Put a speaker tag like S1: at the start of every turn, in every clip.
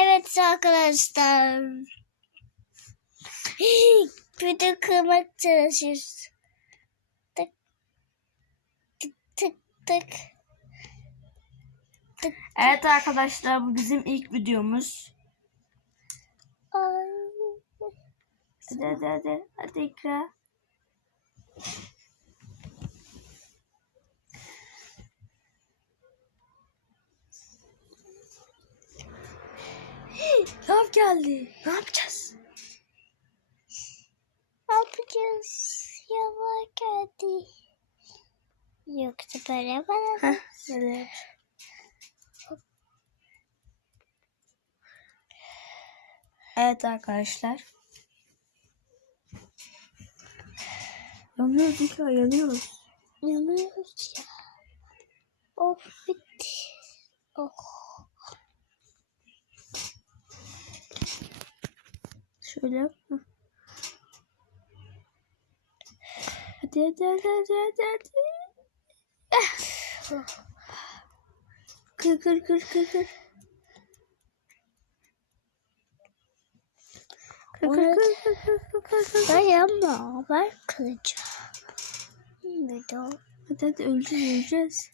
S1: Evet arkadaşlar. De kırmak çalışıyoruz. Tık tık tık tık.
S2: Evet arkadaşlar bu bizim ilk videomuz.
S1: Ay.
S2: Hadi hadi hadi. Hadi ikra. Lav geldi. Ne yapacağız?
S1: Ne yapacağız? Yavaş geldi. Yoksa böyle bana.
S2: Evet. Evet arkadaşlar. Yanıyoruz ikra yanıyoruz.
S1: Yanıyoruz ya. Of bitti. Oh.
S2: Şöyle yapma. Hadi hadi hadi hadi hadi. Kır kır kır kır kır. Kır kır kır kır kır kır kır kır.
S1: Dayanma. Ver kılıcı. Bir de o.
S2: Hadi hadi öleceğiz öleceğiz.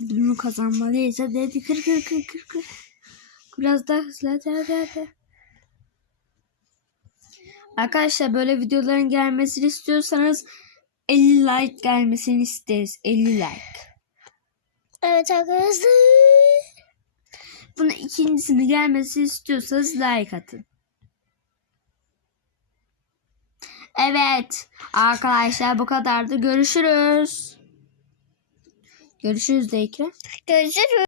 S2: Bunu kazanmalıyız. Hadi hadi kır kır kır kır kır. Biraz daha hızlı hadi hadi hadi. Arkadaşlar böyle videoların gelmesini istiyorsanız 50 like gelmesini isteriz. 50 like.
S1: Evet arkadaşlar.
S2: Bunun ikincisini gelmesini istiyorsanız like atın. Evet arkadaşlar bu kadardı. Görüşürüz. Görüşürüz de Ekrem.
S1: Görüşürüz.